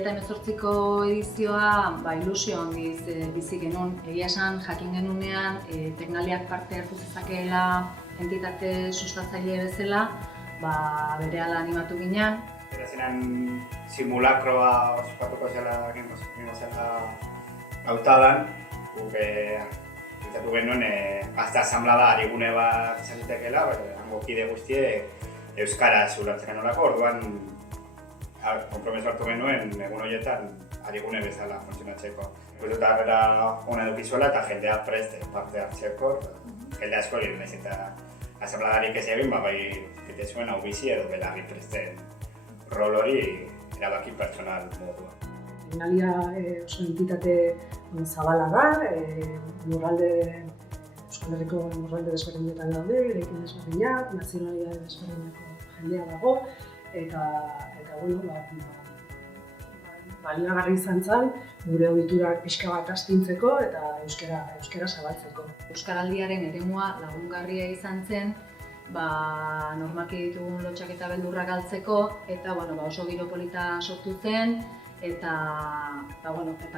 2018ko edizioa ilusio handiz bizi genuen. Egia esan jakin genunean Teknaliak parte hartu zezakeela entitate sustatzaile bezala, berehala animatu ginen. Zeran simulakroa ospatuko zela gautadan, guk pentsatu genuen gazte asanblada arigune bat izan zitekeela, hango kide guztiek euskaraz ulertzen genolako, orduan konpromeso hartu genuen egun horietan arigune bezala funtzionatzeko. Ikusten harrera ona edukizuela eta jendea prest parte hartzeko, jende asko egin naiz eta asanbladarik ez egin, bai kite zuen hau bizi edo belarri presten rol hori erabaki pertsonal modua. Teknalia oso entitate zabala da, Euskal Herriko lurralde desberdinetan daude, eraikin desberdinak, nazionalidade desberdineko jendea dago, eta baliagarri izan zen gure ohiturak pixka bat astintzeko eta euskara zabaltzeko. Euskaraldiaren eremua lagungarria izan zen, normalki ditugun lotxak eta beldurrak galtzeko, eta oso giro polita sortu zen, eta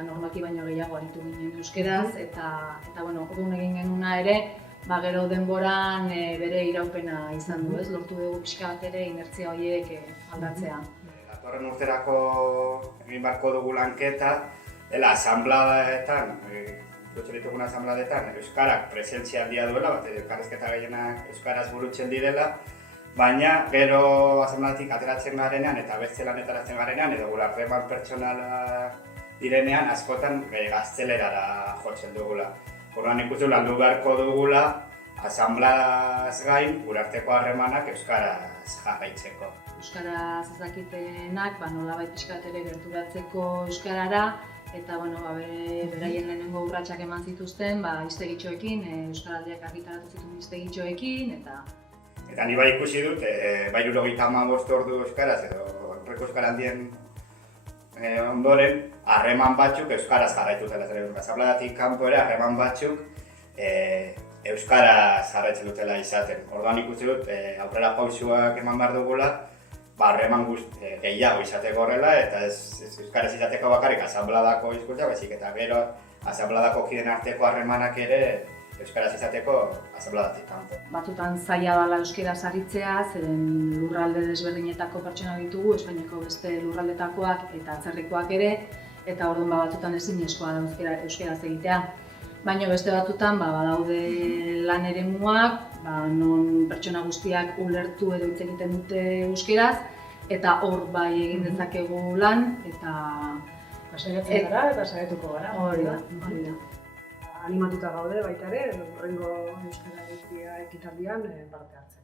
normalki baino gehiago aritu ginen euskeraz, eta orduan egin genuna ere, gero denboran bere iraupena izan du, lortu dugu pixka bat ere inertzia horiek aldatzea. Datorren urterako egin beharko dugu lanketa, dela asanbladetan, ditugun asanbladetan, euskarak presentzia handia duela, elkarrizketa gehienak euskaraz burutzen direla, baina gero asanbladetik ateratzen garenean eta beste lanetaratzen garenean, edo gure harreman pertsonala direnean, askotan gaztelerara jotzen dugula. Orduan ikusten landu beharko dugula, asanbladaz gain, gure arteko harremanak euskaraz jarraitzeko. Euskaraz ezakitenak nolabait pixka bat ere gerturatzeko euskarara, eta beraien lehenengo urratsak eman zituzten hiztegitxoekin, euskaraldiak argitaratu zituen hiztegitxoekin, Eta ni bai ikusi dut, 75 ordu euskaraz edo aurreko euskaraldien ondoren, harreman batzuk euskaraz jarraitu dutela. Asanbladatik kanpo ere harreman batzuk euskaraz jarraitzen dutela izaten. Orduan ikusi dut, aurrera pausuak eman behar dugula, harreman gehiago izateko horrela, eta ez euskaraz izateko bakarrik asanbladako hizkuntza, baizik eta gero asanbladako kideen arteko harremanak ere euskaraz izateko asanbladatik kanpo. Batzutan zaila dela euskaraz aritzea, zeren lurralde desberdinetako pertsona ditugu, Espainiako beste lurraldetakoak eta atzerrikoak ere, eta orduan batzutan ezinezkoa da euskaraz egitea. Baina beste batzutan badaude lan eremuak, non pertsona guztiak ulertu edo hitz egiten dute euskaraz, eta hor egin dezakegu lan, eta saiatzen gara eta saiatuko gara. Hori da. Animatuta gaude baita ere, hurrengo euskara ekitaldian parte hartzen.